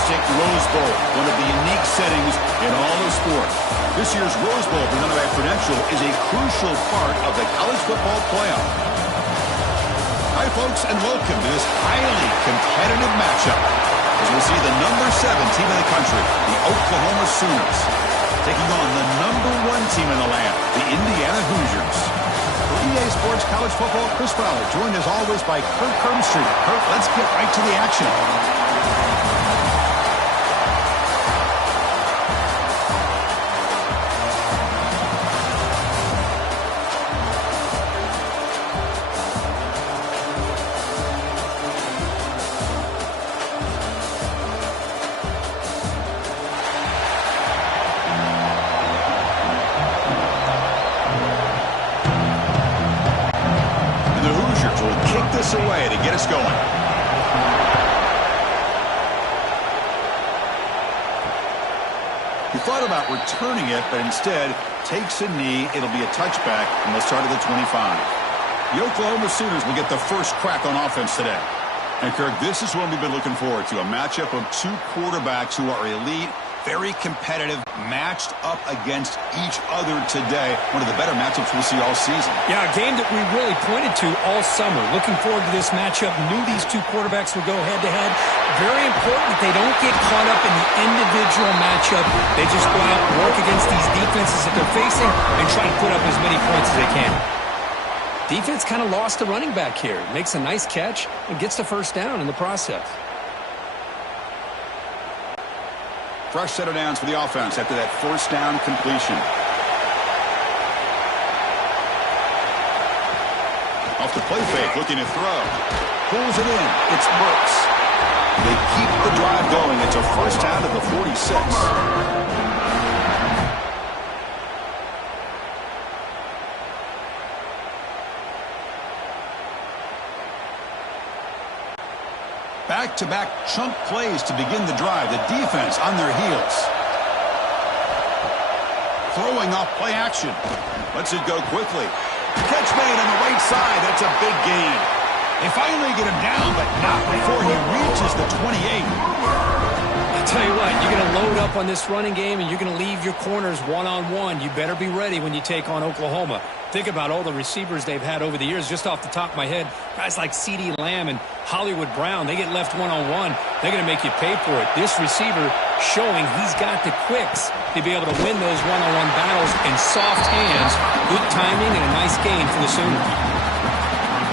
classic Rose Bowl, one of the unique settings in all of sport. This year's Rose Bowl, presented by Prudential, is a crucial part of the college football playoff. Hi, folks, and welcome to this highly competitive matchup as we see the number 7 team in the country, the Oklahoma Sooners, taking on the number 1 team in the land, the Indiana Hoosiers. For EA Sports College Football, Chris Fowler, joined as always by Kurt Kirkstreet. Kurt, let's get right to the action. Away to get us going. He thought about returning it, but instead takes a knee. It'll be a touchback, and they'll start at the 25. The Oklahoma Sooners will get the first crack on offense today. And Kirk, this is what we've been looking forward to, a matchup of 2 quarterbacks who are elite, very competitive, matched up against each other today. One of the better matchups we'll see all season. Yeah, a game that we really pointed to all summer. Looking forward to this matchup. Knew these 2 quarterbacks would go head-to-head. Very important that they don't get caught up in the individual matchup. They just go out and work against these defenses that they're facing and try to put up as many points as they can. Defense kind of lost the running back here. Makes a nice catch and gets the first down in the process. Fresh set of downs for the offense after that first down completion. Off the play fake, looking to throw. Pulls it in. It's Brooks. They keep the drive going. It's a first down at the 46. Back-to-back chunk plays to begin the drive. The defense on their heels. Throwing off play action. Lets it go quickly. Catch made on the right side. That's a big gain. They finally get him down, but not before he reaches the 28. I'll tell you what, you're going to load up on this running game, and you're going to leave your corners one-on-one. You better be ready when you take on Oklahoma. Think about all the receivers they've had over the years. Just off the top of my head, guys like CeeDee Lamb and Hollywood Brown, they get left one-on-one. They're going to make you pay for it. This receiver showing he's got the quicks to be able to win those one-on-one battles in soft hands. Good timing and a nice gain for the Sooners.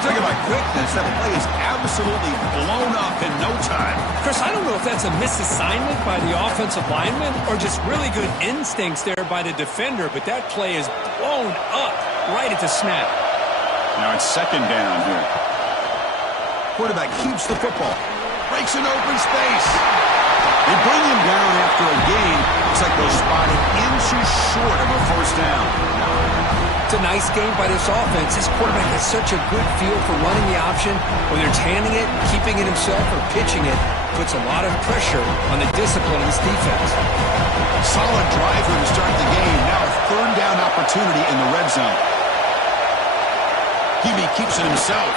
Talking about quickness, that play is absolutely blown up in no time. Chris, I don't know if that's a misassignment by the offensive lineman or just really good instincts there by the defender, but that play is blown up right at the snap. Now it's second down here. Quarterback keeps the football. Breaks an open space. They bring him down after a gain. Looks like they'll spot it inches short of a first down. It's a nice game by this offense. This quarterback has such a good feel for running the option, whether it's handing it, keeping it himself, or pitching it. Puts a lot of pressure on the discipline of this defense. Solid driver to start the game. Now a third down opportunity in the red zone. He keeps it himself.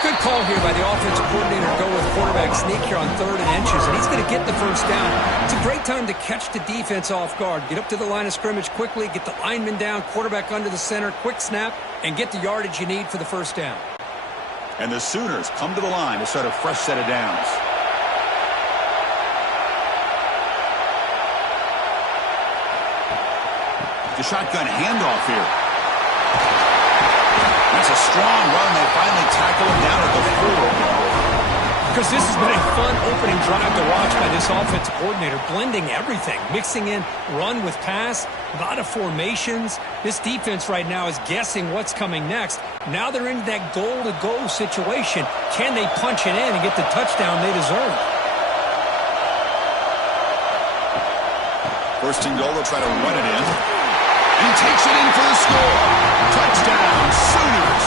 Good call here by the offensive coordinator to go with quarterback sneak here on 3rd and inches, and he's going to get the first down. It's a great time to catch the defense off guard. Get up to the line of scrimmage quickly, get the lineman down, quarterback under the center, quick snap, and get the yardage you need for the first down. And the Sooners come to the line to start a fresh set of downs. The shotgun handoff here. That's a strong run. They finally tackle him down at the 4. Because this has been a fun opening drive to watch by this offensive coordinator, blending everything, mixing in run with pass, a lot of formations. This defense right now is guessing what's coming next. Now they're into that goal-to-go situation. Can they punch it in and get the touchdown they deserve? First and goal, they'll try to run it in. And he takes it in for the score. Touchdown, Sooners.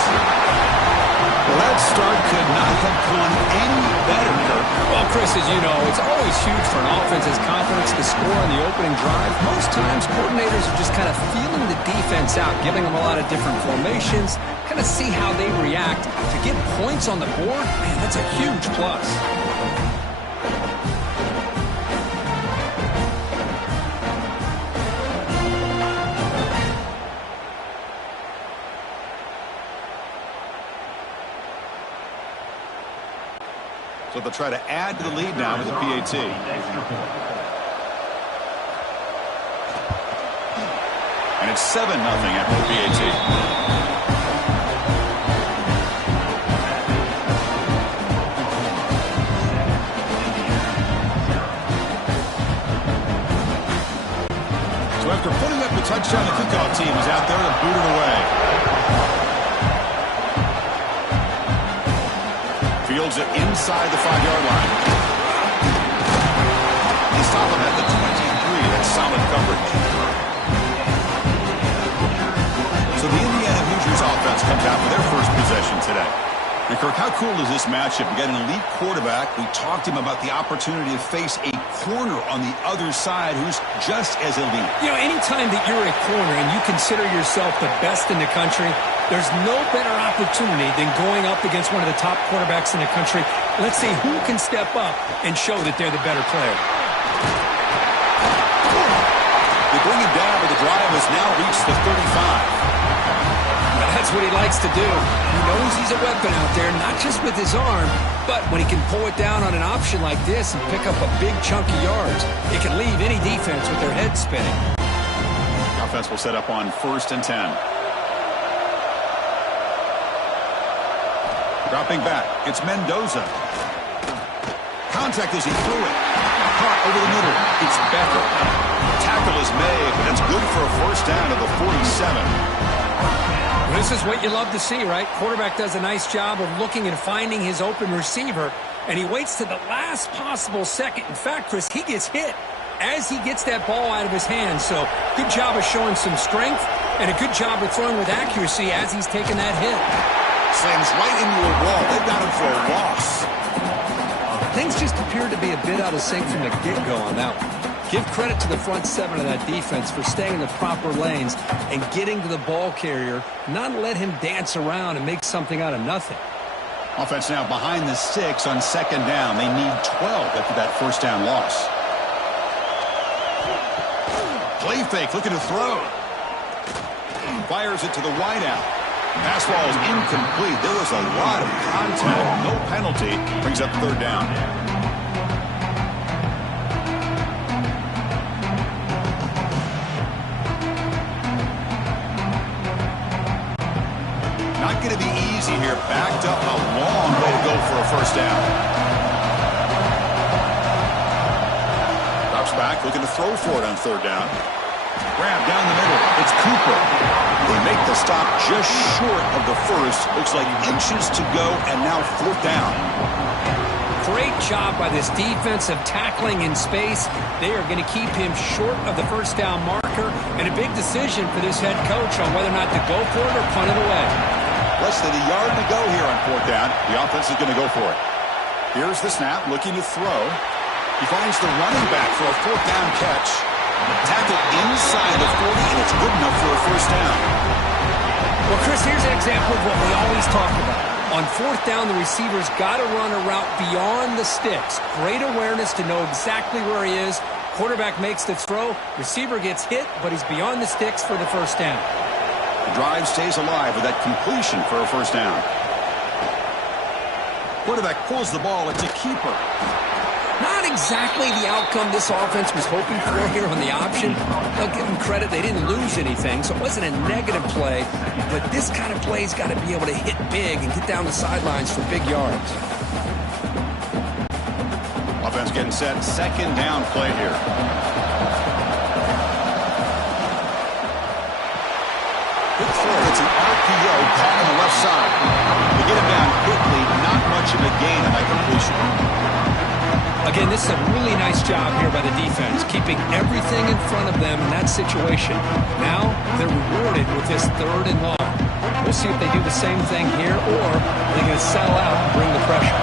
Well, that start could not have gone any better, Kirk. Well, Chris, as you know, it's always huge for an offense's confidence to score on the opening drive. Most times, coordinators are just kind of feeling the defense out, giving them a lot of different formations, kind of see how they react. To get points on the board, man, that's a huge plus. they'll try to add to the lead now with the PAT. And it's 7-0 after the PAT. So after putting up the touchdown, the kickoff team is out there to boot it away. Fields it inside the 5-yard line. They stop him at the 23. That's solid coverage. So the Indiana Hoosiers offense comes out for their first possession today. And Kirk, how cool is this matchup? We got an elite quarterback. We talked to him about the opportunity to face a corner on the other side who's just as elite. You know, anytime that you're a corner and you consider yourself the best in the country, there's no better opportunity than going up against one of the top quarterbacks in the country. Let's see who can step up and show that they're the better player. They bring him down, but the drive has now reached the 35. That's what he likes to do. He knows he's a weapon out there, not just with his arm, but when he can pull it down on an option like this and pick up a big chunk of yards, it can leave any defense with their head spinning. The offense will set up on 1st and 10. Dropping back, it's Mendoza. Contact as he threw it. Caught over the middle. It's Becker. Tackle is made, but it's good for a first down at the 47. This is what you love to see, right? Quarterback does a nice job of looking and finding his open receiver, and he waits to the last possible second. In fact, Chris, he gets hit as he gets that ball out of his hands. So good job of showing some strength and a good job of throwing with accuracy as he's taking that hit. Slams right into a wall. They've got him for a loss. Things just appeared to be a bit out of sync from the get-go on that one. Give credit to the front seven of that defense for staying in the proper lanes and getting to the ball carrier, not let him dance around and make something out of nothing. Offense now behind the 6 on 2nd down. They need 12 after that first down loss. Play fake, looking to throw. Fires it to the wideout. Pass ball is incomplete. There was a lot of contact. No penalty. Brings up 3rd down. Not going to be easy here. Backed up a long way to go for a first down. Drops back, looking to throw for it on 3rd down. Grab down the middle. It's Cooper. They make the stop just short of the first. Looks like inches to go, and now 4th down. Great job by this defense of tackling in space. They are going to keep him short of the first down marker, and a big decision for this head coach on whether or not to go for it or punt it away. Less than a yard to go here on 4th down. The offense is going to go for it. Here's the snap, looking to throw. He finds the running back for a 4th down catch. Tackled inside the 40, and it's good enough for a first down. Well, Chris, here's an example of what we always talk about. On 4th down, the receiver's got to run a route beyond the sticks. Great awareness to know exactly where he is. Quarterback makes the throw. Receiver gets hit, but he's beyond the sticks for the first down. The drive stays alive with that completion for a first down. Quarterback pulls the ball. It's a keeper. Not exactly the outcome this offense was hoping for here on the option. I'll give them credit. They didn't lose anything, so it wasn't a negative play. But this kind of play's got to be able to hit big and get down the sidelines for big yards. Offense getting set. 2nd down play here. Good throw. It's an RPO caught on the left side. They get him down quickly. Not much of a gain on that completion. Again, this is a really nice job here by the defense, keeping everything in front of them in that situation. Now they're rewarded with this 3rd and long. We'll see if they do the same thing here, or they're going to settle out and bring the pressure.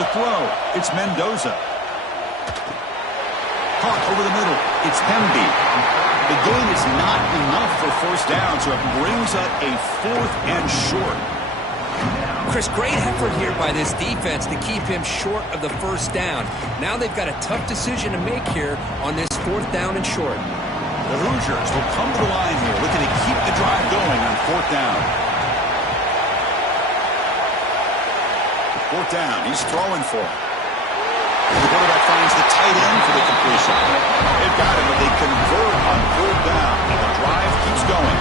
To throw, it's Mendoza. Caught over the middle, it's Hemby. The gain is not enough for first down, so it brings up a 4th and short. Chris, great effort here by this defense to keep him short of the first down. Now they've got a tough decision to make here on this 4th down and short. The Hoosiers will come to the line here, looking to keep the drive going on 4th down. Fourth down. He's throwing for it. The quarterback finds the tight end for the completion. They've got it, but they convert on third down, and the drive keeps going.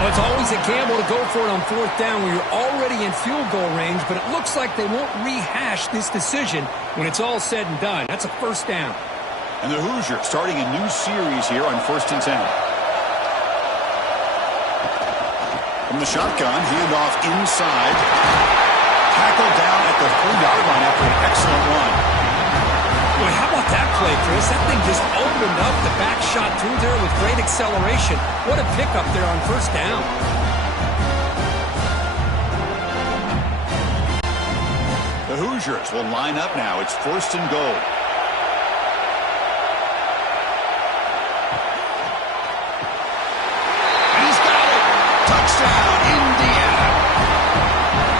Well, it's always a gamble to go for it on fourth down when you're already in field goal range, but it looks like they won't rehash this decision when it's all said and done. That's a first down. And the Hoosiers starting a new series here on 1st and 10. From the shotgun, handoff inside. Tackled down at the 3-yard line after an excellent run. Boy, how about that play, Chris? That thing just opened up. The back shot through there with great acceleration. What a pickup there on first down. The Hoosiers will line up now. It's 1st and goal. And he's got it. Touchdown, Indiana.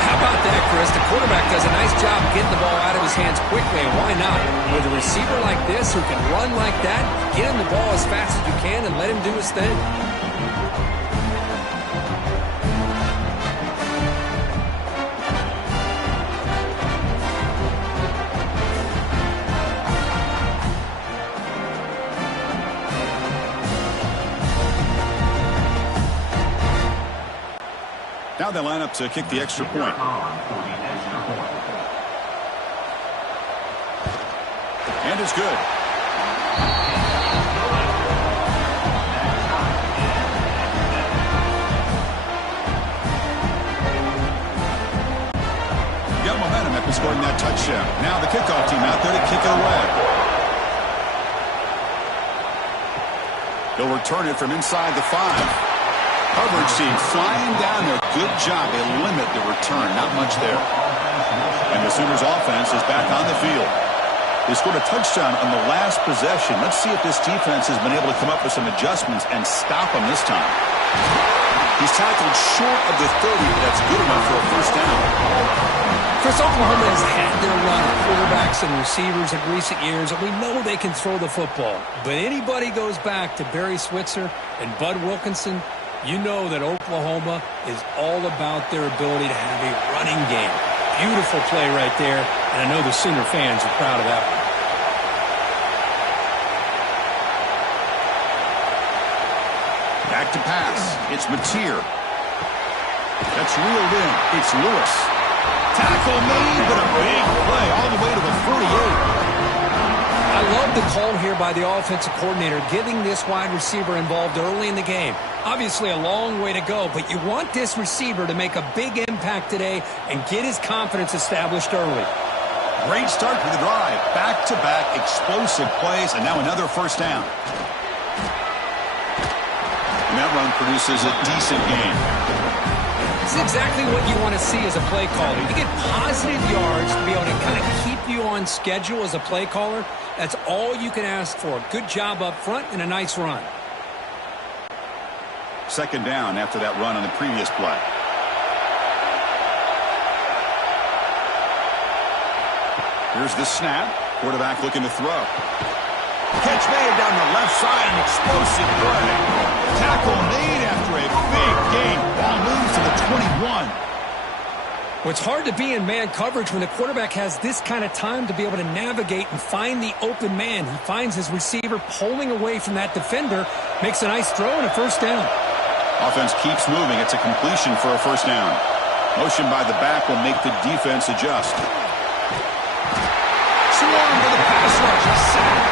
How about that, Chris? The quarterback does a nice job getting the ball out of his hands quickly, and why not? With a receiver like this who can run like that, get him the ball as fast as you can and let him do his thing. Now they line up to kick the extra point. And it's good. Got momentum after scoring that touchdown. Now the kickoff team out there to kick it away. They'll return it from inside the 5. Coverage team flying down there. Good job. They limit the return. Not much there. And the Sooners offense is back on the field. They scored a touchdown on the last possession. Let's see if this defense has been able to come up with some adjustments and stop them this time. He's tackled short of the 30, but that's good enough for a first down. Chris, Oklahoma has had their run of quarterbacks and receivers in recent years, and we know they can throw the football. But anybody goes back to Barry Switzer and Bud Wilkinson, you know that Oklahoma is all about their ability to have a running game. Beautiful play right there, and I know the Sooner fans are proud of that one. Back to pass. It's Mateer. That's reeled in. It's Lewis. Tackle made, but a big play all the way to the 48. I love the call here by the offensive coordinator, getting this wide receiver involved early in the game. Obviously a long way to go, but you want this receiver to make a big impact today and get his confidence established early. Great start to the drive. Back-to-back explosive plays, and now another first down. And that run produces a decent gain. This is exactly what you want to see as a play caller. You get positive yards to be able to kind of keep you on schedule as a play caller. That's all you can ask for. Good job up front and a nice run. Second down after that run on the previous play. Here's the snap. Quarterback looking to throw. Catch made down the left side, an explosive play. Tackle made after a big gain. Ball moves to the 21. Well, it's hard to be in man coverage when the quarterback has this kind of time to be able to navigate and find the open man. He finds his receiver pulling away from that defender, makes a nice throw and a first down. Offense keeps moving. It's a completion for a first down. Motion by the back will make the defense adjust. Swarm to the pass rush.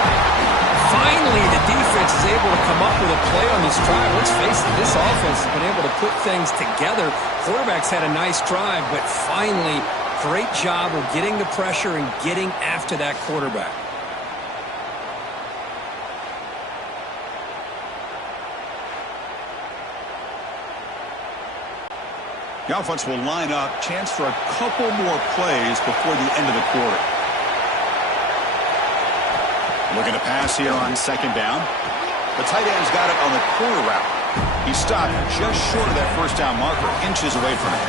Finally, the defense is able to come up with a play on this drive. Let's face it, this offense has been able to put things together. Quarterback's had a nice drive, but finally, great job of getting the pressure and getting after that quarterback. The offense will line up. Chance for a couple more plays before the end of the quarter. Looking to pass here on second down. The tight end's got it on the corner route. He stopped just short of that first down marker, inches away from it.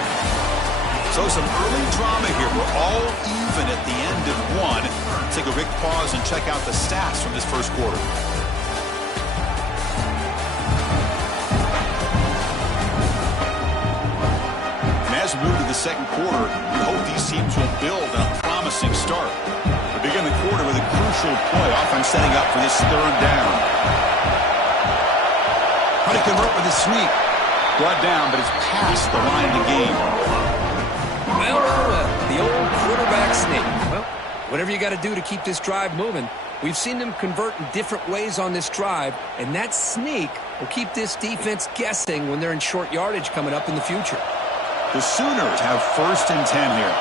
So some early drama here. We're all even at the end of one. Take a quick pause and check out the stats from this first quarter. move to the second quarter, we hope these teams will build on a promising start. We begin the quarter with a crucial play. Offense setting up for this third down. Try to convert with a sneak. Brought down, but it's past the line of the game. Well, the old quarterback sneak. Well, whatever you got to do to keep this drive moving. We've seen them convert in different ways on this drive, and that sneak will keep this defense guessing when they're in short yardage coming up in the future. The Sooners have 1st and 10 here.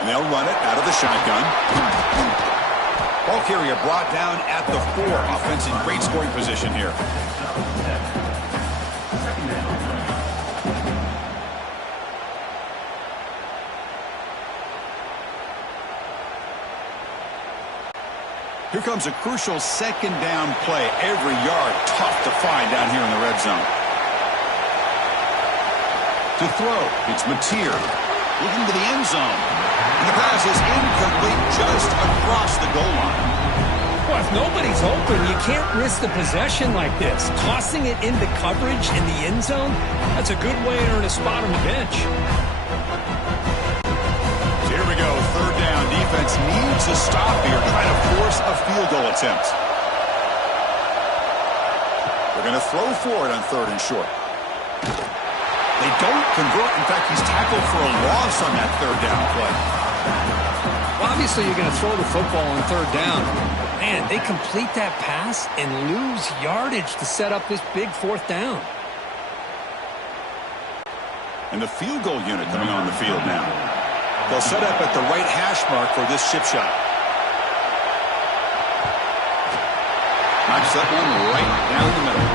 And they'll run it out of the shotgun. Ball carrier brought down at the 4. Offense in great scoring position here. Here comes a crucial second down play. Every yard tough to find down here in the red zone. To throw, it's Mateer. Looking to the end zone. And the pass is incomplete just across the goal line. Well, if nobody's open, you can't risk the possession like this. Tossing it into coverage in the end zone, that's a good way to earn a spot on the bench. Here we go, third down. Defense needs a stop here, trying to force a field goal attempt. They're going to throw for it on 3rd and short. They don't convert. In fact, he's tackled for a loss on that 3rd down play. Well, obviously, you're going to throw the football on 3rd down. Man, they complete that pass and lose yardage to set up this big 4th down. And the field goal unit coming on the field now. They'll set up at the right hash mark for this chip shot. Knocks that one right down the middle.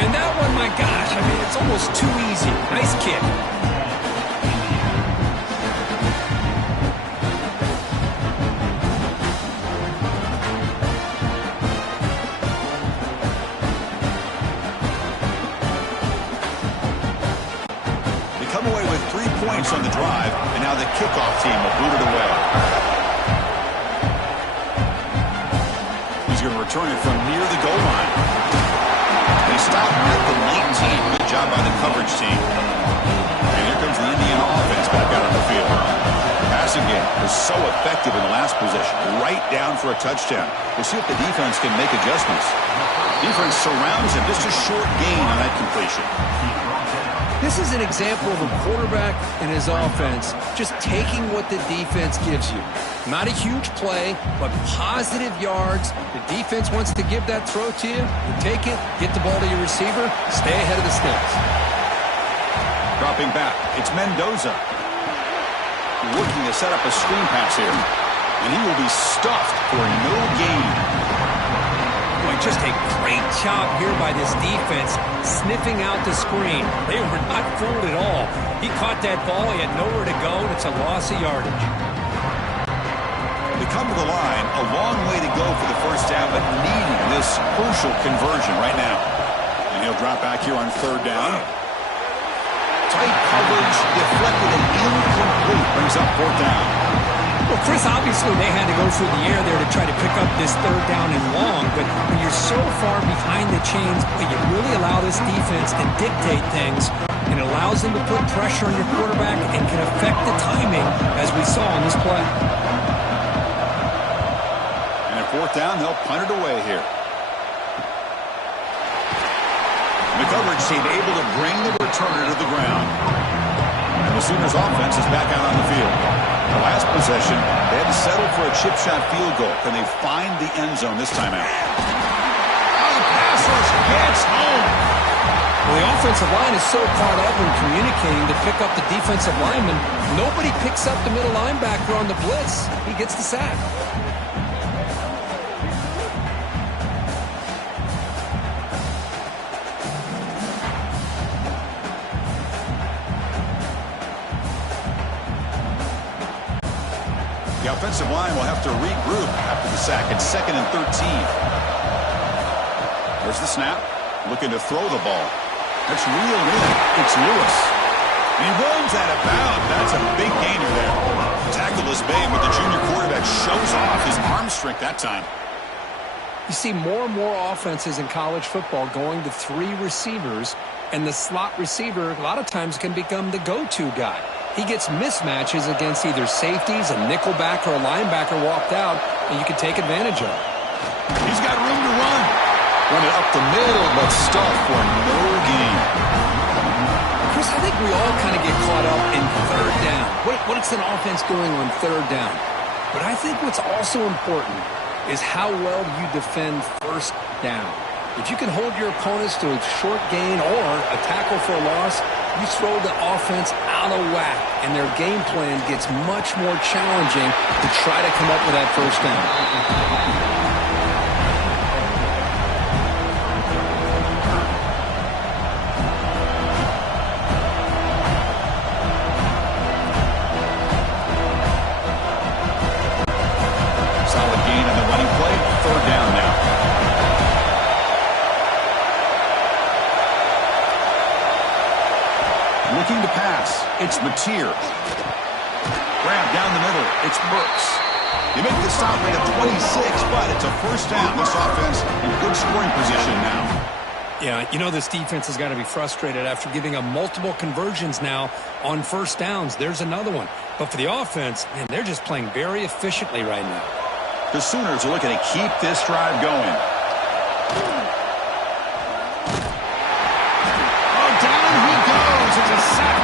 And that one, my gosh, I mean, it's almost too easy. Nice kick. Away with 3 points on the drive, and now the kickoff team will boot it away. He's going to return it from near the goal line. They stop at the 19. Good job by the coverage team. And here comes the Indiana offense back out on the field. Passing game was so effective in the last possession, right down for a touchdown. We'll see if the defense can make adjustments. Defense surrounds him, just a short gain on that completion. This is an example of a quarterback and his offense just taking what the defense gives you. Not a huge play, but positive yards. The defense wants to give that throw to you. You take it, get the ball to your receiver, stay ahead of the sticks. Dropping back, it's Mendoza. Looking to set up a screen pass here. And he will be stuffed for no gain. Just a great job here by this defense, sniffing out the screen. They were not fooled at all. He caught that ball. He had nowhere to go, and it's a loss of yardage. They come to the line, a long way to go for the first down, but needing this crucial conversion right now. And he'll drop back here on 3rd down. Tight coverage, deflected and incomplete. Brings up 4th down. Well, Chris, obviously they had to go through the air there to try to pick up this 3rd down and long, but when you're so far behind the chains, you really allow this defense to dictate things, and it allows them to put pressure on your quarterback and can affect the timing, as we saw on this play. And at 4th down, they'll punt it away here. The coverage team able to bring the returner to the ground. And the Sooners offense is back out on the field. The last possession, they had to settle for a chip shot field goal. Can they find the end zone this time out? Oh, the pass rush gets home. Well, the offensive line is so caught up in communicating to pick up the defensive lineman. Nobody picks up the middle linebacker on the blitz. He gets the sack. The offensive line will have to regroup after the sack. It's 2nd and 13. There's the snap. Looking to throw the ball. That's reeled in. It's Lewis. And he runs out of bounds. That's a big gainer there. Tackleless Bay, but the junior quarterback shows off his arm strength that time. You see more and more offenses in college football going to 3 receivers And the slot receiver a lot of times can become the go-to guy. He gets mismatches against either safeties, a nickelback, or a linebacker walked out, and you can take advantage of it. He's got room to run. Run it up the middle, but stuff for no gain. Chris, I think we all kind of get caught up in third down. What's an offense doing on third down? But I think what's also important is how well you defend first down. If you can hold your opponents to a short gain or a tackle for a loss, you throw the offense out of whack, and their game plan gets much more challenging to try to come up with that first down. Looking to pass, it's Mateer. Grab down the middle, it's Brooks. You make the stop rate of 26, but it's a first down. This offense in good scoring position now. Yeah, you know this defense has got to be frustrated after giving up multiple conversions now on first downs. There's another one. But for the offense, man, they're just playing very efficiently right now. The Sooners are looking to keep this drive going. It's a sack.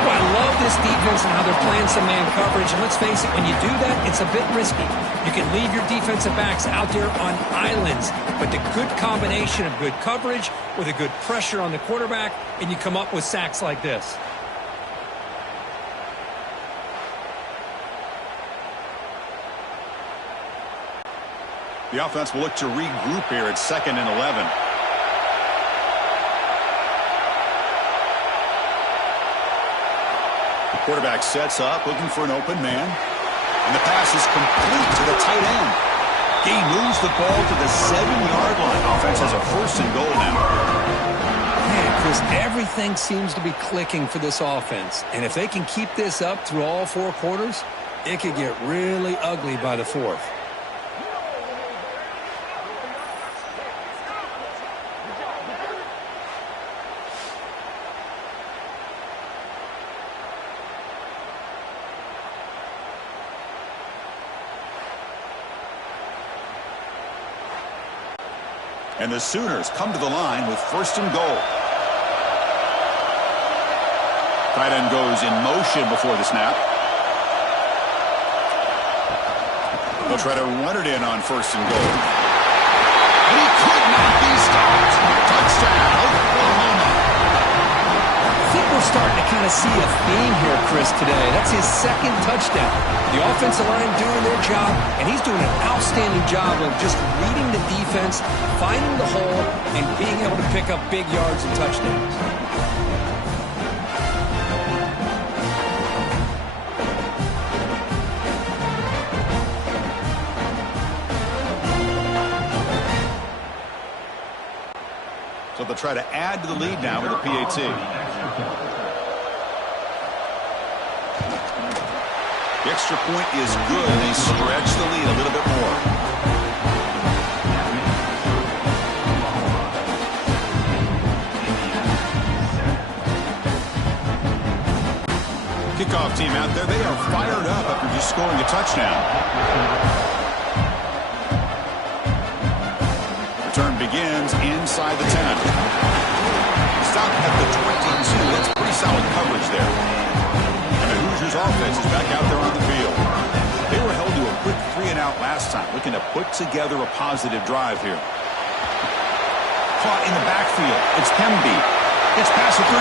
Well, I love this defense and how they're playing some man coverage. And let's face it, when you do that, it's a bit risky. You can leave your defensive backs out there on islands. But the good combination of good coverage with a good pressure on the quarterback, and you come up with sacks like this. The offense will look to regroup here at 2nd and 11. Quarterback sets up, looking for an open man. And the pass is complete to the tight end. He moves the ball to the 7-yard line. Offense has a 1st and goal now. Man, Chris, everything seems to be clicking for this offense. And if they can keep this up through all 4 quarters, it could get really ugly by the 4th. And the Sooners come to the line with 1st and goal. Tight end goes in motion before the snap. They'll try to run it in on 1st and goal. And he could not be stopped. Touchdown, Oklahoma. I think we're starting to kind of see a theme here, Chris, today. That's his 2nd touchdown. The offensive line doing their job, and he's doing an outstanding job of just reading the defense, finding the hole, and being able to pick up big yards and touchdowns. So they'll try to add to the lead now with a PAT. The extra point is good. They stretch the lead a little bit more. Kickoff team out there, they are fired up after just scoring a touchdown. Return begins inside the 10. Stop at the 22. That's pretty solid coverage there. And the Hoosiers offense is back out there on the field. They were held to a quick 3-and-out last time, looking to put together a positive drive here. Caught in the backfield. It's Pemby. It's past the 35.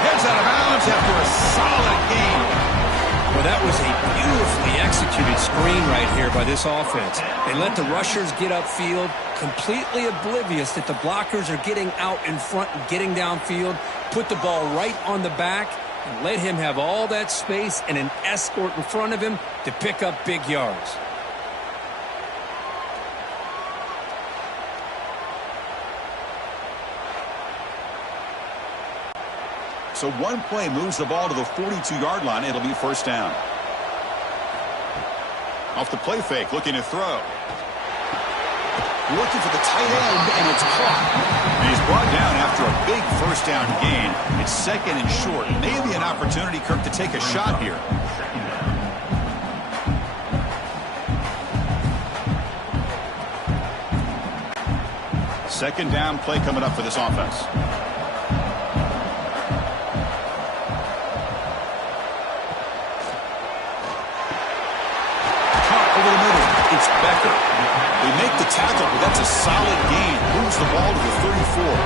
Heads out of bounds after a solid game. Well, that was a beautifully executed screen right here by this offense. They let the rushers get upfield, completely oblivious that the blockers are getting out in front and getting downfield, put the ball right on the back, and let him have all that space and an escort in front of him to pick up big yards. So one play moves the ball to the 42-yard line. It'll be 1st down. Off the play fake, looking to throw. looking for the tight end, and it's caught. And he's brought down after a big first down gain. It's second and short. Maybe an opportunity, Kirk, to take a shot here. Second down play coming up for this offense. Caught over the middle. It's Becker. They make the tackle, but that's a solid gain. Moves the ball to the 34.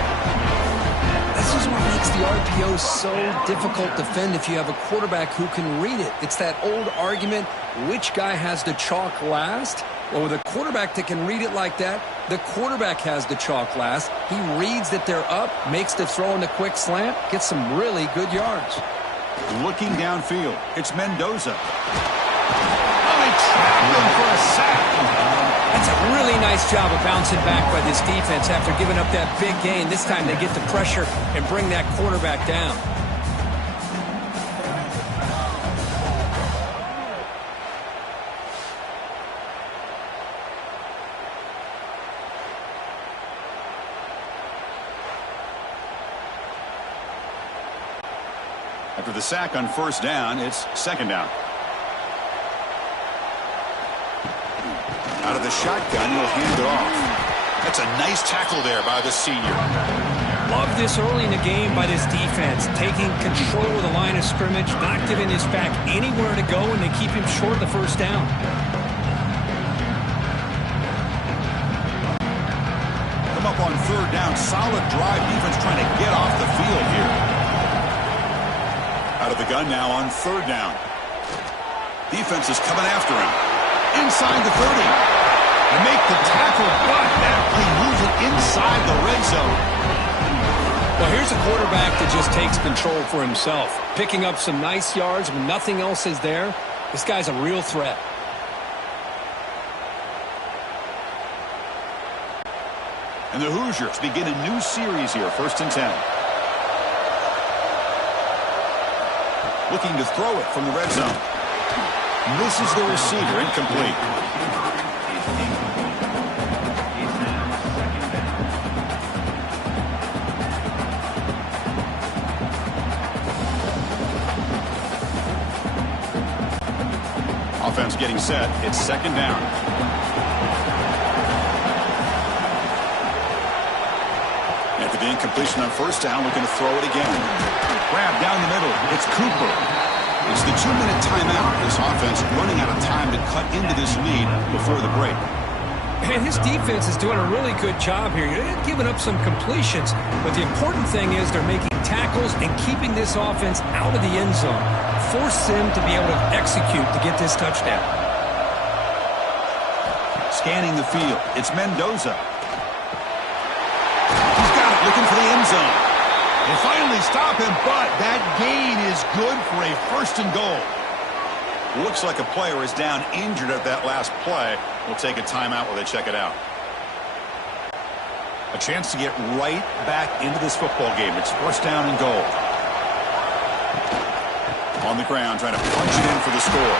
This is what makes the RPO so difficult to defend if you have a quarterback who can read it. It's that old argument, which guy has the chalk last? Well, with a quarterback that can read it like that, the quarterback has the chalk last. He reads that they're up, makes the throw in the quick slant, gets some really good yards. Looking downfield, it's Mendoza. Oh, they trapped him for a sack. That's a really nice job of bouncing back by this defense after giving up that big gain. This time they get the pressure and bring that quarterback down. After the sack on first down, it's second down. Out of the shotgun, he'll hand it off. That's a nice tackle there by the senior. Love this early in the game by this defense, taking control of the line of scrimmage, not giving his back anywhere to go, and they keep him short the first down. Come up on third down. Solid drive defense trying to get off the field here. Out of the gun now on third down. Defense is coming after him. Inside the 30. They make the tackle, but that play moves it inside the red zone. Well, here's a quarterback that just takes control for himself. Picking up some nice yards when nothing else is there. This guy's a real threat. And the Hoosiers begin a new series here, 1st and 10. Looking to throw it from the red zone. Misses the receiver, incomplete. Offense getting set. It's second down. After the incompletion on first down, we're going to throw it again. Grab down the middle. It's Cooper. It's the 2-minute timeout. This offense running out of time to cut into this lead before the break. And his defense is doing a really good job here. They're giving up some completions, but the important thing is they're making tackles and keeping this offense out of the end zone. Force them to be able to execute to get this touchdown. Scanning the field. It's Mendoza. He's got it, looking for the end zone. They finally stop him, but that gain is good for a 1st and goal. Looks like a player is down injured at that last play. We'll take a timeout while they check it out. A chance to get right back into this football game. It's 1st down and goal. On the ground, trying to punch it in for the score.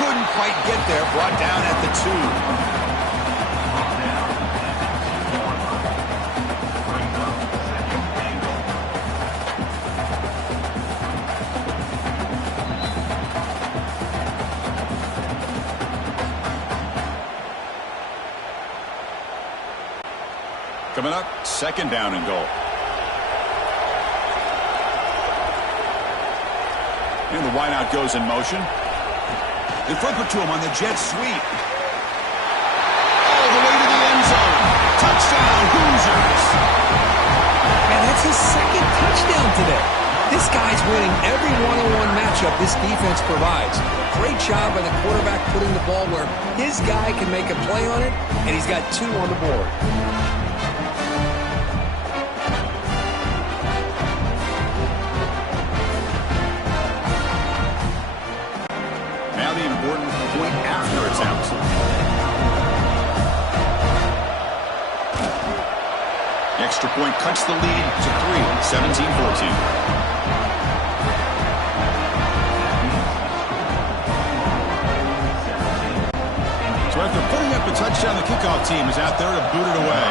Couldn't quite get there. Brought down at the 2. Coming up, second down and goal. And the wideout goes in motion. They flip it to him on the jet sweep. All the way to the end zone. Touchdown, Hoosiers. And that's his second touchdown today. This guy's winning every one-on-one matchup this defense provides. Great job by the quarterback putting the ball where his guy can make a play on it, and he's got 2 on the board. Point after attempt. Extra point cuts the lead to 3, 17-14. So after putting up a touchdown, the kickoff team is out there to boot it away.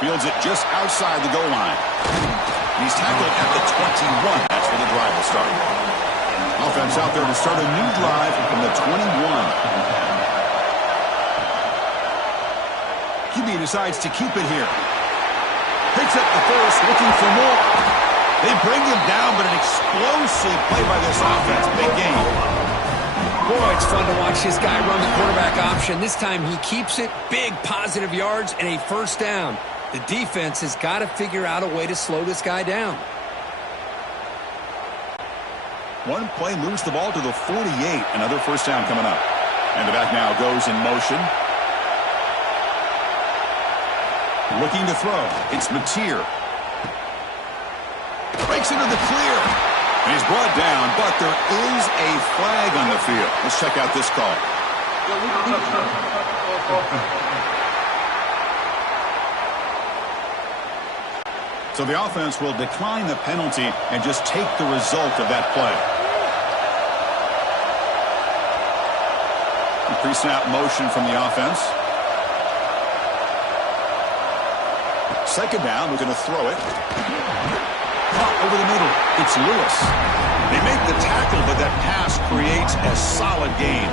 Fields it just outside the goal line. He's tackled at the 21. That's where the drive will start. Offense out there to start a new drive from the 21. QB decides to keep it here. Picks up the first, looking for more. They bring him down, but an explosive play by this offense. Big game. Boy, it's fun to watch this guy run the quarterback option. This time he keeps it, big positive yards, and a first down. The defense has got to figure out a way to slow this guy down. One play moves the ball to the 48. Another first down coming up. And the back now goes in motion. Looking to throw. It's Mateer. Breaks into the clear. And he's brought down, but there is a flag on the field. Let's check out this call. So the offense will decline the penalty and just take the result of that play. Pre-snap motion from the offense. Second down, we're going to throw it. Caught over the middle. It's Lewis. They make the tackle, but that pass creates a solid gain.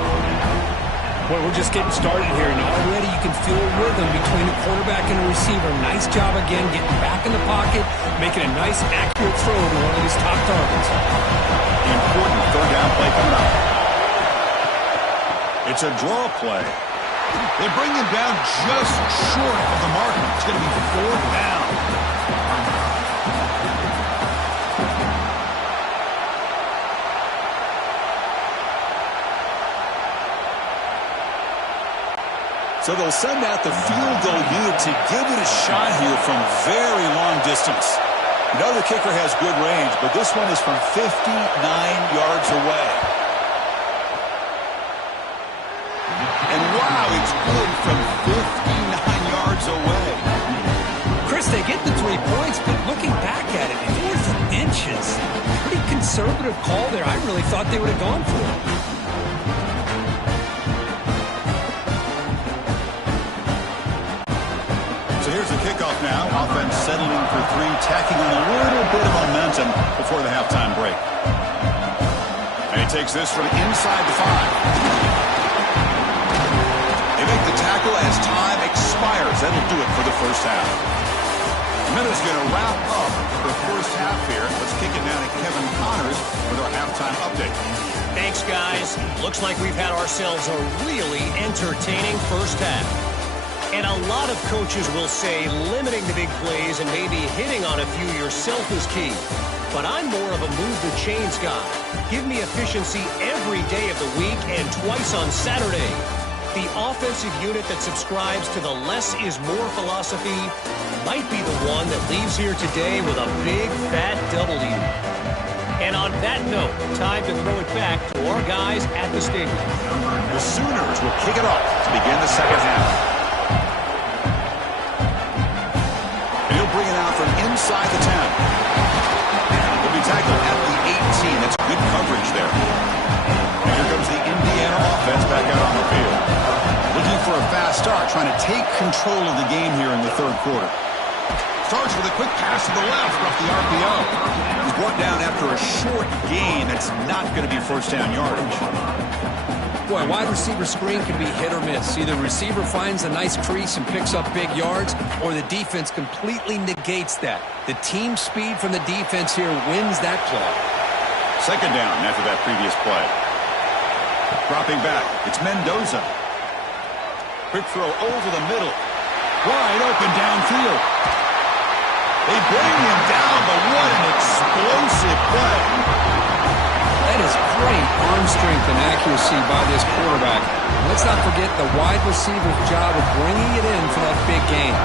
Boy, we're just getting started here, and already you can feel a rhythm between a quarterback and a receiver. Nice job again getting back in the pocket, making a nice, accurate throw to one of his top targets. Important third down play coming up. It's a draw play. They bring him down just short of the mark. It's going to be fourth down. So they'll send out the field goal unit to give it a shot here from very long distance. You know the kicker has good range, but this one is from 59 yards away. And wow, it's good from 59 yards away. Chris, they get the 3 points, but looking back at it, 4th and inches. Pretty conservative call there. I really thought they would have gone for it. So here's the kickoff now. Offense settling for 3, tacking on a little bit of momentum before the halftime break. And he takes this from inside the 5. They make the tackle as time expires. That'll do it for the first half. Minute's going to wrap up the first half here. Let's kick it down to Kevin Connors with our halftime update. Thanks, guys. Looks like we've had ourselves a really entertaining first half. And a lot of coaches will say limiting the big plays and maybe hitting on a few yourself is key. But I'm more of a move the chains guy. Give me efficiency every day of the week and twice on Saturday. The offensive unit that subscribes to the less is more philosophy might be the one that leaves here today with a big fat W. And on that note, time to throw it back to our guys at the stadium. The Sooners will kick it off to begin the second half. Bring it out from inside the 10. He'll be tackled at the 18. That's good coverage there. And here comes the Indiana offense back out on the field. Looking for a fast start, trying to take control of the game here in the third quarter. Starts with a quick pass to the left off the RPO. He's brought down after a short gain. That's not going to be first down yardage. Boy, wide receiver screen can be hit or miss. Either receiver finds a nice crease and picks up big yards, or the defense completely negates that. The team speed from the defense here wins that play. Second down after that previous play. Dropping back, it's Mendoza. Quick throw over the middle. Wide open downfield. They bring him down, but what an explosive play. That is great arm strength and accuracy by this quarterback. Let's not forget the wide receiver's job of bringing it in for that big gain.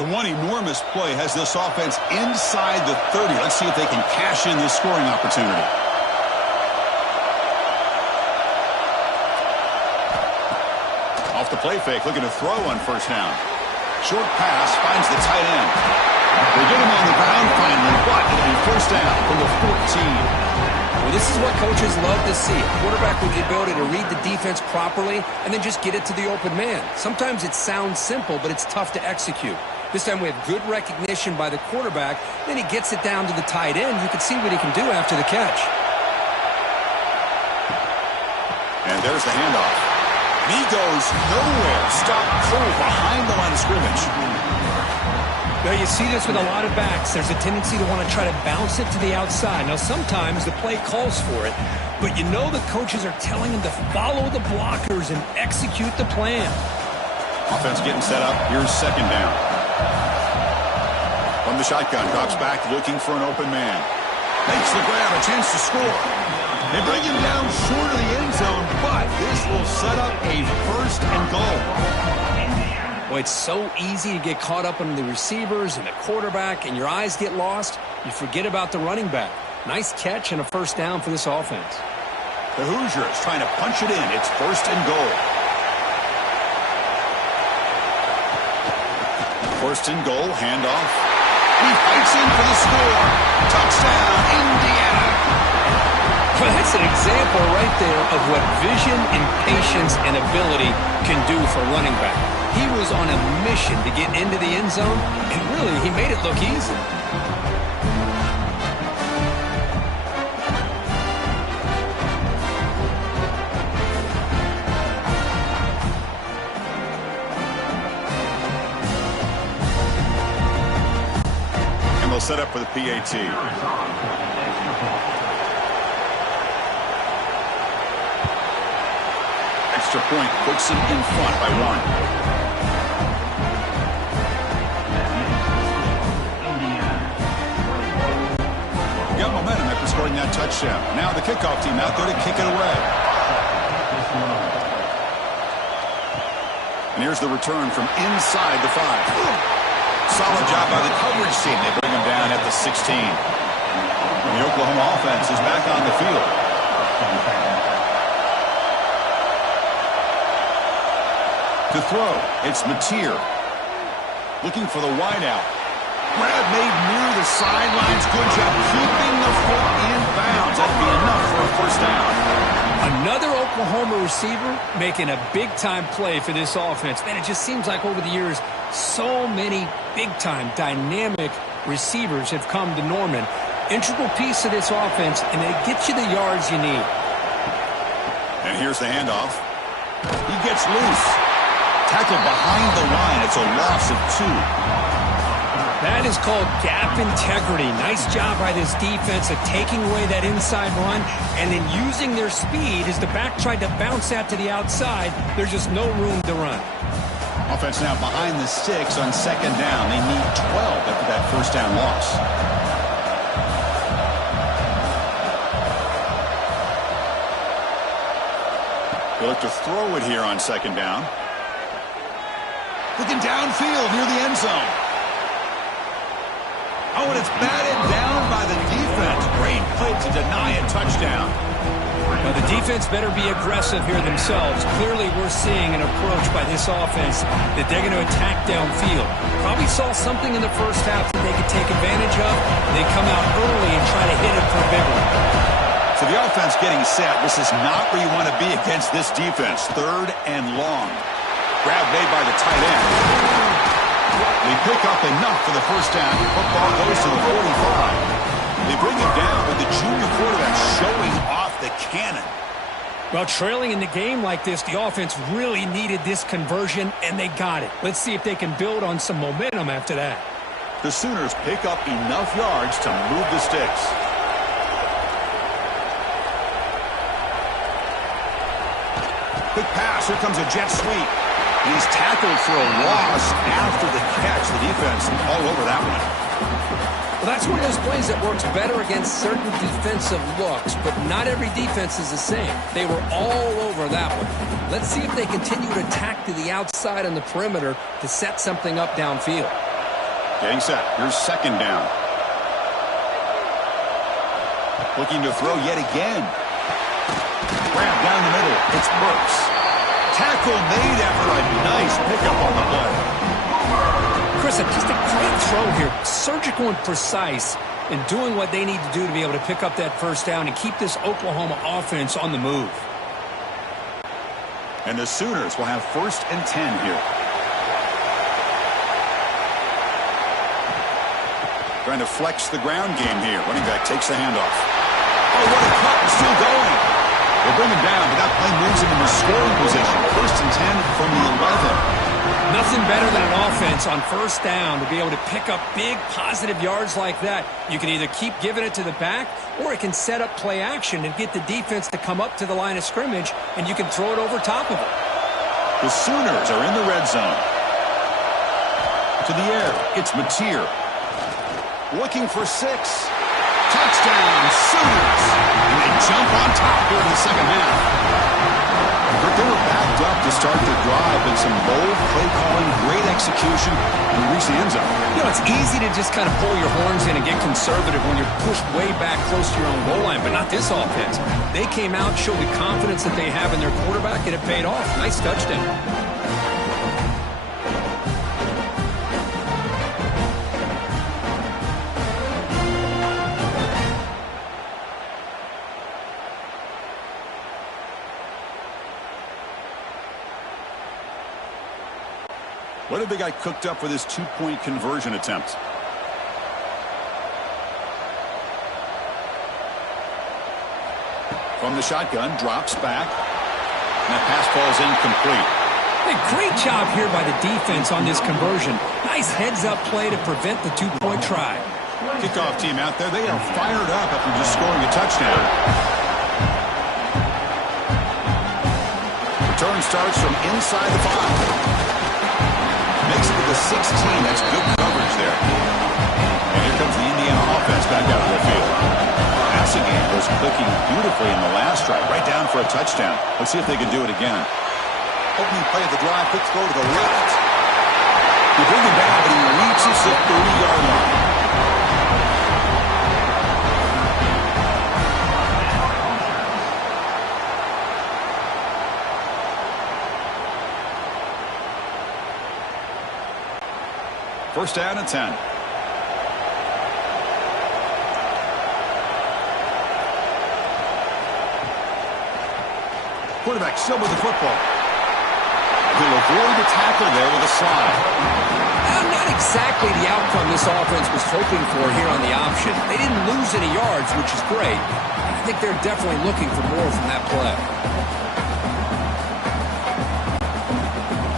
So one enormous play has this offense inside the 30. Let's see if they can cash in this scoring opportunity. Off the play fake, looking to throw on first down. Short pass finds the tight end. They get him on the ground finally, but it'll be first down from the 14. Well, this is what coaches love to see. A quarterback with the ability to read the defense properly and then just get it to the open man. Sometimes it sounds simple, but it's tough to execute. This time we have good recognition by the quarterback. Then he gets it down to the tight end. You can see what he can do after the catch. And there's the handoff. And he goes nowhere. Stop cold behind the line of scrimmage. Now, you see this with a lot of backs. There's a tendency to want to try to bounce it to the outside. Now, sometimes the play calls for it, but you know the coaches are telling him to follow the blockers and execute the plan. Offense getting set up. Here's second down. From the shotgun, drops back looking for an open man. Makes the grab, a chance to score. They bring him down short of the end zone, but this will set up a first and goal. Well, it's so easy to get caught up on the receivers and the quarterback, and your eyes get lost. You forget about the running back. Nice catch and a first down for this offense. The Hoosiers trying to punch it in. It's first and goal. First and goal, handoff. He fights in for the score. Touchdown, Indiana. Well, that's an example right there of what vision and patience and ability can do for running back. He was on a mission to get into the end zone, and really, he made it look easy. And they'll set up for the PAT. Extra point puts them in front by one. Got momentum after scoring that touchdown. Now the kickoff team out there to kick it away. And here's the return from inside the 5. Solid job by the coverage team. They bring him down at the 16. And the Oklahoma offense is back on the field. To throw, it's Mateer. Looking for the wideout. Grab made near the sidelines. Good job keeping the foot in bounds. That'll be enough for a first down. Another Oklahoma receiver making a big-time play for this offense. Man, it just seems like over the years, so many big-time, dynamic receivers have come to Norman. Integral piece of this offense, and they get you the yards you need. And here's the handoff. He gets loose. Tackled behind the line. It's a loss of 2. That is called gap integrity. Nice job by this defense of taking away that inside run and then using their speed as the back tried to bounce that to the outside. There's just no room to run. Offense now behind the sticks on second down. They need 12 after that first down loss. They look to throw it here on second down. Looking downfield near the end zone. Oh, and it's batted down by the defense. Great play to deny a touchdown. Now, the defense better be aggressive here themselves. Clearly, we're seeing an approach by this offense that they're going to attack downfield. Probably saw something in the first half that they could take advantage of. They come out early and try to hit it for a big one. So the offense getting set. This is not where you want to be against this defense. Third and long. Grab made by the tight end. They pick up enough for the first down. Football goes to the 45. They bring him down with the junior quarterback showing off the cannon. Well, trailing in the game like this, the offense really needed this conversion, and they got it. Let's see if they can build on some momentum after that. The Sooners pick up enough yards to move the sticks. Quick pass. Here comes a jet sweep. He's tackled for a loss after the catch. The defense all over that one. Well, that's one of those plays that works better against certain defensive looks, but not every defense is the same. They were all over that one. Let's see if they continue to attack to the outside on the perimeter to set something up downfield. Getting set. Here's second down. Looking to throw yet again. Grab down the middle. It's Burks. Tackle made after a nice pickup on the play. Chris, just a great throw here. Surgical and precise in doing what they need to do to be able to pick up that first down and keep this Oklahoma offense on the move. And the Sooners will have 1st and 10 here. Trying to flex the ground game here. Running back takes the handoff. Oh, what a cut. Still going. They'll bring him down, but that play moves him into scoring position. 1st and 10 from the 11. Nothing better than an offense on first down to be able to pick up big positive yards like that. You can either keep giving it to the back, or it can set up play action and get the defense to come up to the line of scrimmage, and you can throw it over top of it. The Sooners are in the red zone. To the air, it's Mateer. Looking for 6. Touchdown, Sooners. And they jump on top here in the second half. They were backed up to start the drive, and some bold play calling, great execution, and reach the end zone. You know, it's easy to just kind of pull your horns in and get conservative when you're pushed way back close to your own goal line, but not this offense. They came out, showed the confidence that they have in their quarterback, and it paid off. Nice touchdown. What have they got cooked up for this 2-point conversion attempt? From the shotgun, drops back. And that pass falls incomplete. Hey, great job here by the defense on this conversion. Nice heads-up play to prevent the 2-point try. Kickoff team out there, they are fired up after just scoring a touchdown. Return starts from inside the 5. Makes it to the 16. That's good coverage there. And here comes the Indiana offense back out of the field. Passing game was clicking beautifully in the last drive, right down for a touchdown. Let's see if they can do it again. Opening play of the drive, quick throw to the left. They bring him down, but he reaches the 30-yard line. First down and 10. Quarterback still with the football. He'll avoid the tackle there with a slide. Not exactly the outcome this offense was hoping for here on the option. They didn't lose any yards, which is great. I think they're definitely looking for more from that play.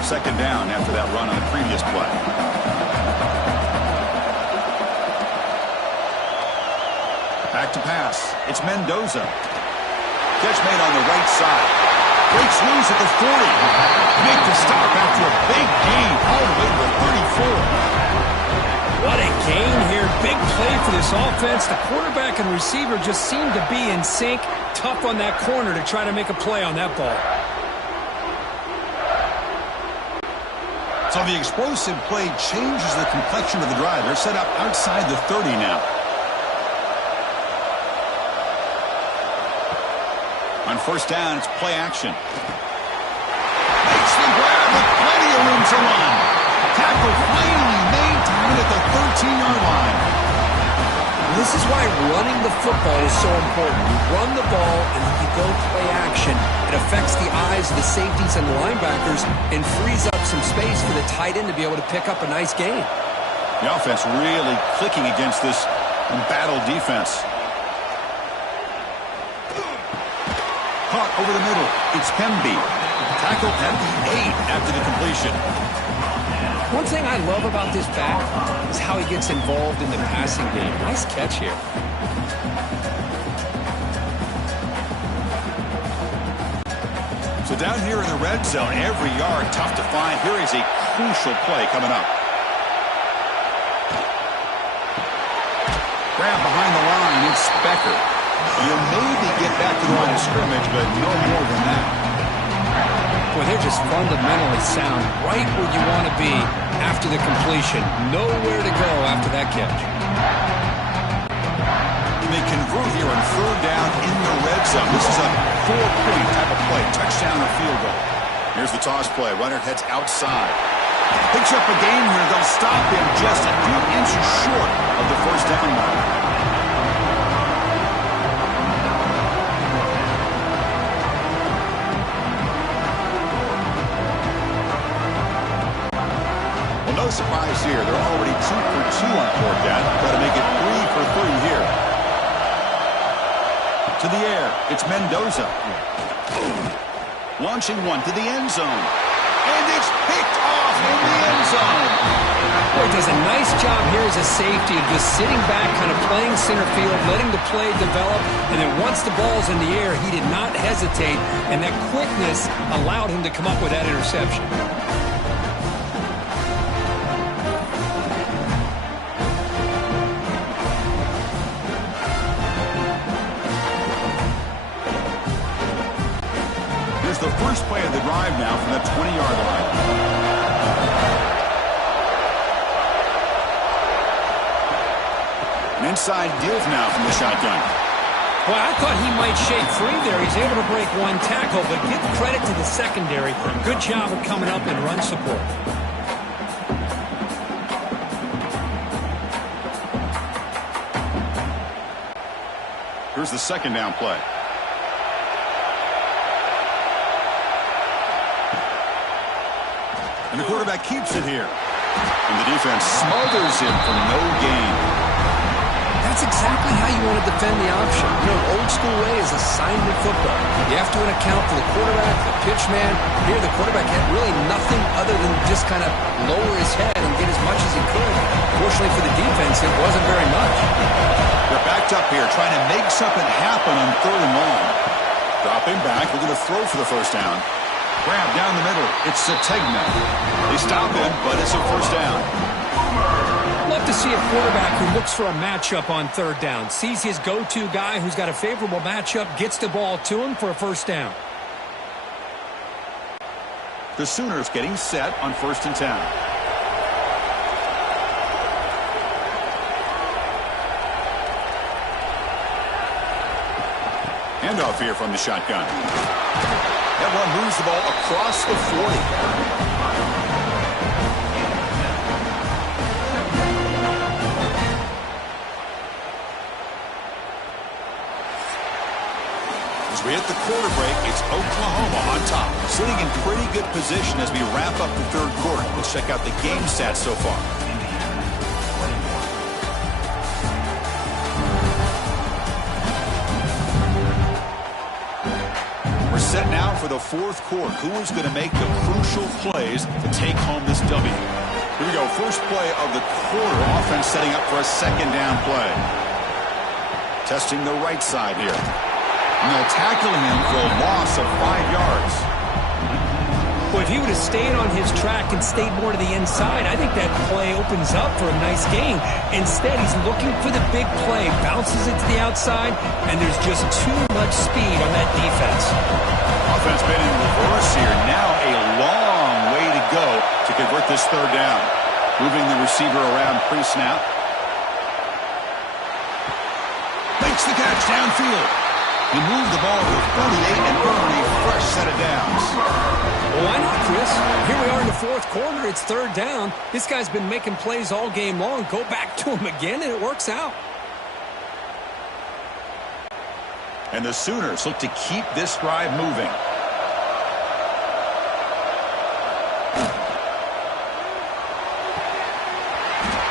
Second down after that run on the previous play. Back to pass. It's Mendoza. Catch made on the right side. Breaks loose at the 40. Make the stop after a big gain all the way to the 34. What a gain here. Big play for this offense. The quarterback and receiver just seem to be in sync. Tough on that corner to try to make a play on that ball. So the explosive play changes the complexion of the drive. They're set up outside the 30 now. On first down, it's play action. Makes the grab with plenty of room to run. Tackle finally made to win at the 13-yard line. This is why running the football is so important. You run the ball and then you go play action. It affects the eyes of the safeties and the linebackers and frees up some space for the tight end to be able to pick up a nice gain. The offense really clicking against this embattled defense. Caught over the middle. It's Pemby. Tackle at the 8 after the completion. One thing I love about this back is how he gets involved in the passing game. Nice catch here. So down here in the red zone, every yard tough to find. Here is a crucial play coming up. Grab behind the line. It's Becker. You'll maybe get back to the line of scrimmage, but no more than that. Boy, they're just fundamentally sound right where you want to be after the completion. Nowhere to go after that catch. They convert here on third down in the red zone. This is a 4-point type of play, touchdown or field goal. Here's the toss play. Runner heads outside. Picks up a gain here. They'll stop him just a few inches short of the first down mark. No surprise here. They're already 2 for 2 on fourth down. Got to make it 3 for 3 here. To the air. It's Mendoza. Launching one to the end zone. And it's picked off in the end zone. Boy, does a nice job here as a safety of just sitting back, kind of playing center field, letting the play develop, and then once the ball's in the air, he did not hesitate, and that quickness allowed him to come up with that interception. The first play of the drive now from the 20-yard line. An inside give now from the shotgun. Well, I thought he might shake free there. He's able to break one tackle, but give credit to the secondary. Good job of coming up in run support. Here's the second down play. And the quarterback keeps it here. And the defense smothers him for no gain. That's exactly how you want to defend the option. You know, old school way is assignment football. You have to account for the quarterback, the pitch man. Here, the quarterback had really nothing other than just kind of lower his head and get as much as he could. Fortunately for the defense, it wasn't very much. They're backed up here, trying to make something happen on third and long. Dropping back, we're going to throw for the first down. Grab down the middle. It's Sategna. They stop him, but it's a first down. Love to see a quarterback who looks for a matchup on third down. Sees his go-to guy who's got a favorable matchup, gets the ball to him for a first down. The Sooners getting set on 1st and 10. Handoff here from the shotgun. That one moves the ball across the 40. As we hit the quarter break, it's Oklahoma on top, sitting in pretty good position as we wrap up the third quarter. Let's check out the game stats so far. Set now for the fourth quarter. Who is going to make the crucial plays to take home this W? Here we go. First play of the quarter. Offense setting up for a second down play. Testing the right side here. And they'll tackle him for a loss of 5 yards. Well, if he would have stayed on his track and stayed more to the inside, I think that play opens up for a nice gain. Instead, he's looking for the big play, bounces it to the outside, and there's just too much speed on that defense. Offense been in reverse here. Now a long way to go to convert this third down. Moving the receiver around pre-snap. Makes the catch downfield. He moved the ball to 48 and earned a fresh set of downs. Well, why not, Chris? Here we are in the fourth quarter. It's third down. This guy's been making plays all game long. Go back to him again, and it works out. And the Sooners look to keep this drive moving.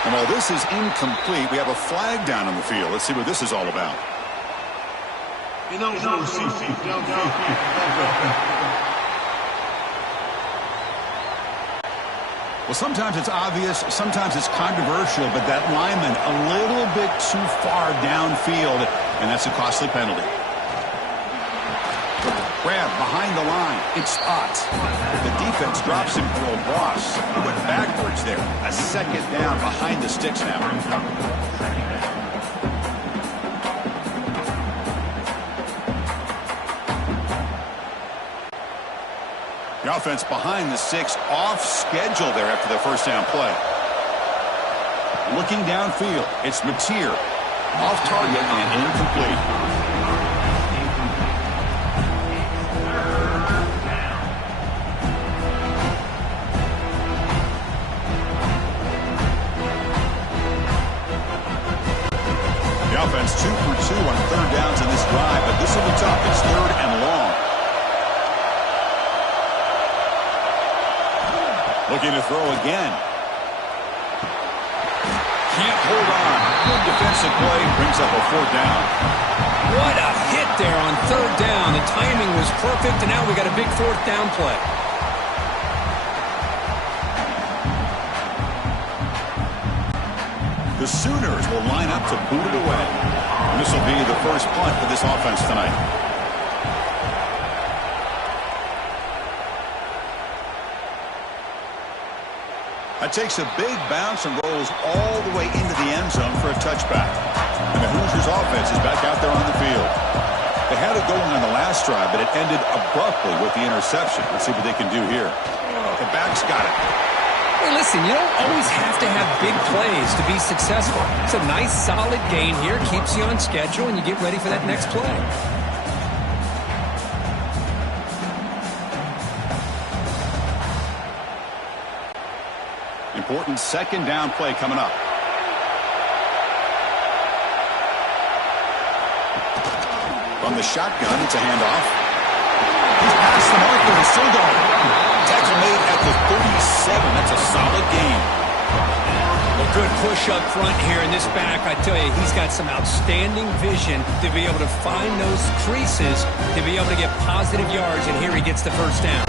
And while this is incomplete, we have a flag down on the field. Let's see what this is all about. Well, sometimes it's obvious, sometimes it's controversial, but that lineman a little bit too far downfield, and that's a costly penalty. Grab behind the line. It's Ott. The defense drops him for a loss. He went backwards there. A second down behind the sticks now. The The offense behind the 6, off schedule there after the first down play. Looking downfield, it's Mateer. Off target and incomplete. Offense 2 for 2 on third downs in this drive, but this will be tough. It's third and long. Looking to throw again. Can't hold on. Good defensive play, brings up a fourth down. What a hit there on third down. The timing was perfect, and now we got a big fourth down play. The Sooners will line up to boot it away. And this will be the first punt for this offense tonight. That takes a big bounce and rolls all the way into the end zone for a touchback. And the Hoosiers offense is back out there on the field. They had it going on the last drive, but it ended abruptly with the interception. Let's see what they can do here. The back's got it. Hey, listen, you don't always have to have big plays to be successful. It's a nice, solid gain here. Keeps you on schedule, and you get ready for that next play. Important second down play coming up. From the shotgun, it's a handoff. He's past the mark, but he's still going. Tackle made at the 37. That's a solid gain. A good push up front here in this back. I tell you, he's got some outstanding vision to be able to find those creases, to be able to get positive yards, and here he gets the first down.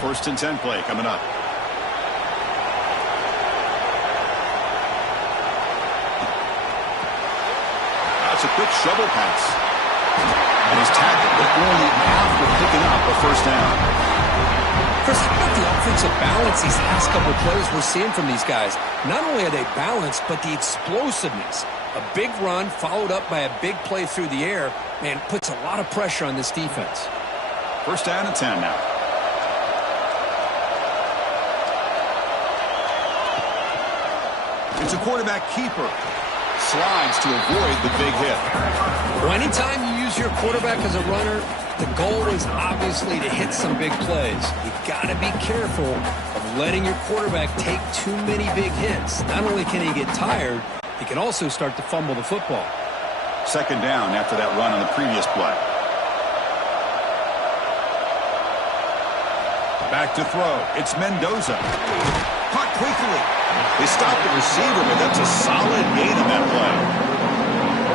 First and 10 play coming up. That's a quick shovel pass. And he's tackled, but only after picking up a first down. Chris, how about the offensive balance these last couple of plays we're seeing from these guys? Not only are they balanced, but the explosiveness. A big run followed up by a big play through the air, man, puts a lot of pressure on this defense. First down and 10 now. It's a quarterback keeper. Slides to avoid the big hit. Well, anytime you use your quarterback as a runner, the goal is obviously to hit some big plays. You've got to be careful of letting your quarterback take too many big hits. Not only can he get tired, he can also start to fumble the football. Second down after that run on the previous play. Back to throw. It's Mendoza. Caught quickly. They stopped the receiver, but that's a solid gain on that play.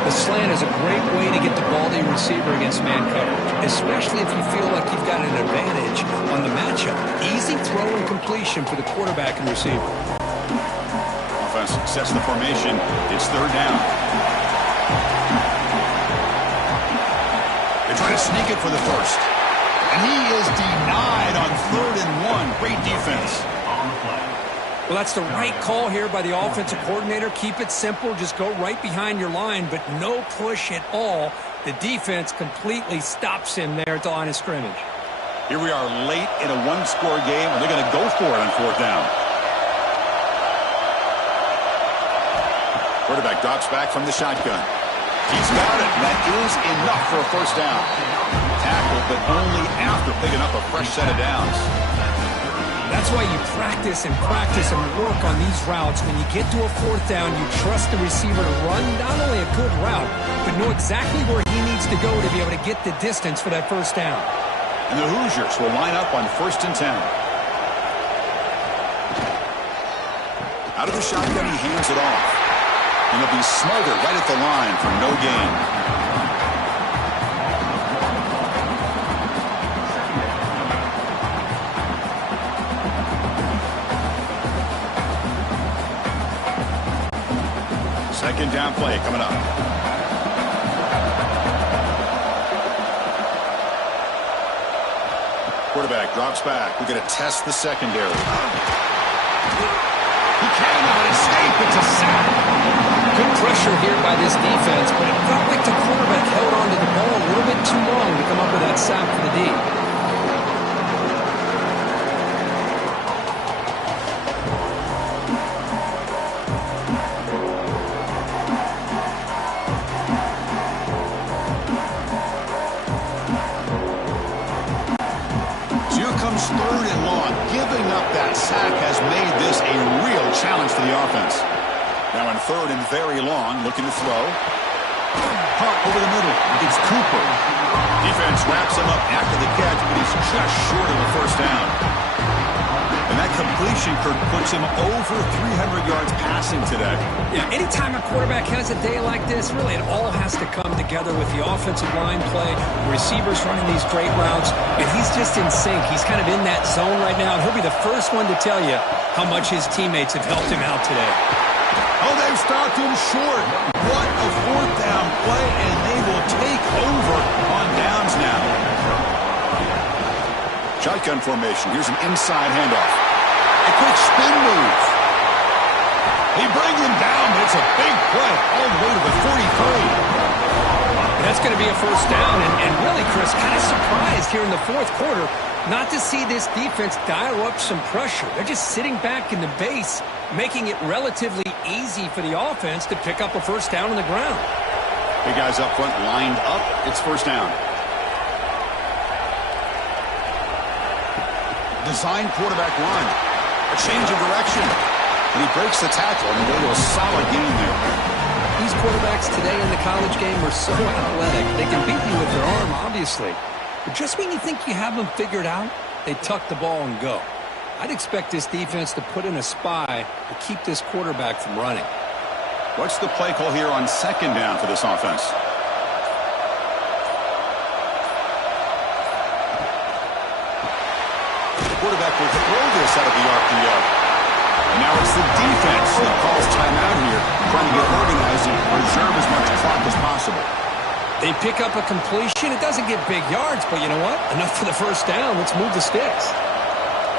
The slant is a great way to get the ball to your receiver against man coverage, especially if you feel like you've got an advantage on the matchup. Easy throw and completion for the quarterback and receiver. Offense sets the formation. It's third down. They try to sneak it for the first. And he is denied on 3rd and 1. Great defense. Well, that's the right call here by the offensive coordinator. Keep it simple. Just go right behind your line, but no push at all. The defense completely stops him there at the line of scrimmage. Here we are late in a one-score game, and they're going to go for it on 4th down. Quarterback drops back from the shotgun. He's got it. That is enough for a first down. Tackle, but only after picking up a fresh set of downs. That's why you practice and work on these routes. When you get to a 4th down, you trust the receiver to run not only a good route, but know exactly where he needs to go to be able to get the distance for that first down. And the Hoosiers will line up on 1st and 10. Out of the shotgun, he hands it off. And he'll be smothered right at the line for no gain. Second down play coming up. Quarterback drops back. We're going to test the secondary. He cannot escape. It's a sack. Good pressure here by this defense, but it felt like the quarterback held onto the ball a little bit too long to come up with that sack for the D. Now in third and very long, looking to throw. Pump over the middle. It's Cooper. Defense wraps him up after the catch, but he's just short of a first down. And that completion, Kirk, puts him over 300 yards passing today. Yeah, anytime a quarterback has a day like this, really it all has to come together with the offensive line play, the receivers running these great routes, and he's just in sync. He's kind of in that zone right now, and he'll be the first one to tell you how much his teammates have helped him out today. Oh, they've stopped him short. What a fourth down play, and they will take over on downs now. Shotgun formation. Here's an inside handoff. A quick spin move. They bring him down, but it's a big play all the way to the 43. That's going to be a first down, and really, Chris, kind of surprised here in the fourth quarter not to see this defense dial up some pressure. They're just sitting back in the base, making it relatively easy for the offense to pick up a first down on the ground. Big guys up front lined up. It's first down. Design quarterback run. A change of direction. And he breaks the tackle and they go a solid game there. These quarterbacks today in the college game are so athletic. They can beat you with their arm, obviously. But just when you think you have them figured out, they tuck the ball and go. I'd expect this defense to put in a spy to keep this quarterback from running. What's the play call here on second down for this offense? The quarterback will throw this out of the RPO. And now it's the defense that calls timeout here, trying to get organized and preserve as much clock as possible. They pick up a completion. It doesn't get big yards, but you know what? Enough for the first down. Let's move the sticks.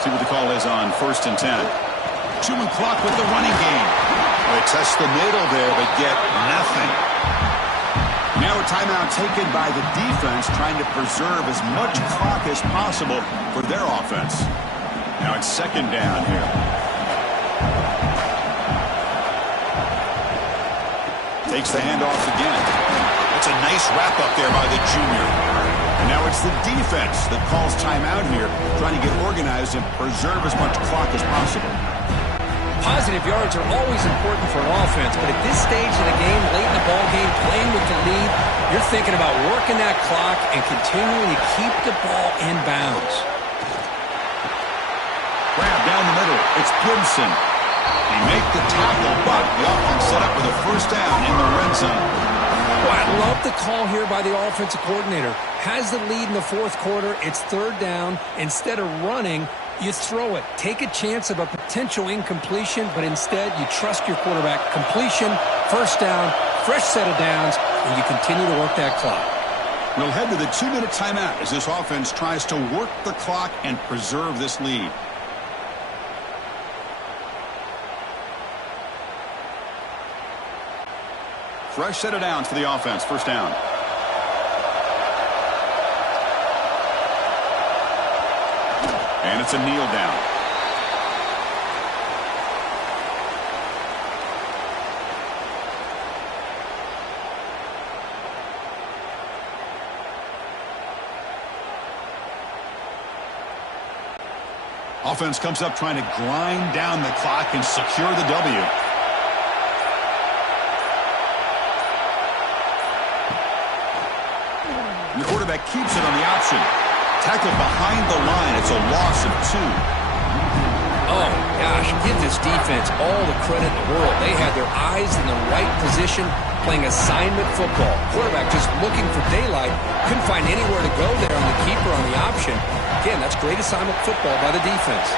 See what the call is on first and 10. 2-minute clock with the running game. They test the middle there, but get nothing. Now a timeout taken by the defense, trying to preserve as much clock as possible for their offense. Now it's second down here. Takes the handoff again. That's a nice wrap up there by the junior. And now it's the defense that calls timeout here, trying to get organized and preserve as much clock as possible. Positive yards are always important for an offense, but at this stage of the game, late in the ball game, playing with the lead, you're thinking about working that clock and continuing to keep the ball in bounds. Grab down the middle. It's Gibson. They make the tackle, but the offense set up with a first down in the red zone. Well, I love the call here by the offensive coordinator. Has the lead in the fourth quarter. It's third down. Instead of running, you throw it. Take a chance of a potential incompletion, but instead you trust your quarterback. Completion, first down, fresh set of downs, and you continue to work that clock. We'll head to the 2-minute timeout as this offense tries to work the clock and preserve this lead. Fresh set of downs for the offense. First down. And it's a kneel down. Offense comes up trying to grind down the clock and secure the W. The quarterback keeps it on the option. Tackled behind the line. It's a loss of 2. Oh, gosh, give this defense all the credit in the world. They had their eyes in the right position, playing assignment football. Quarterback just looking for daylight. Couldn't find anywhere to go there on the keeper on the option. Again, that's great assignment football by the defense.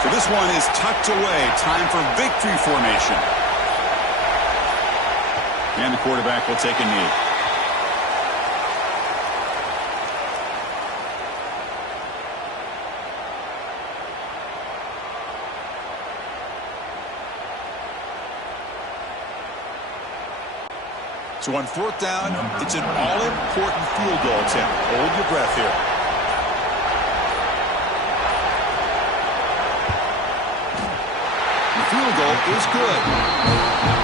So this one is tucked away. Time for victory formation. And the quarterback will take a knee. So on fourth down, it's an all-important field goal attempt. Hold your breath here. The field goal is good.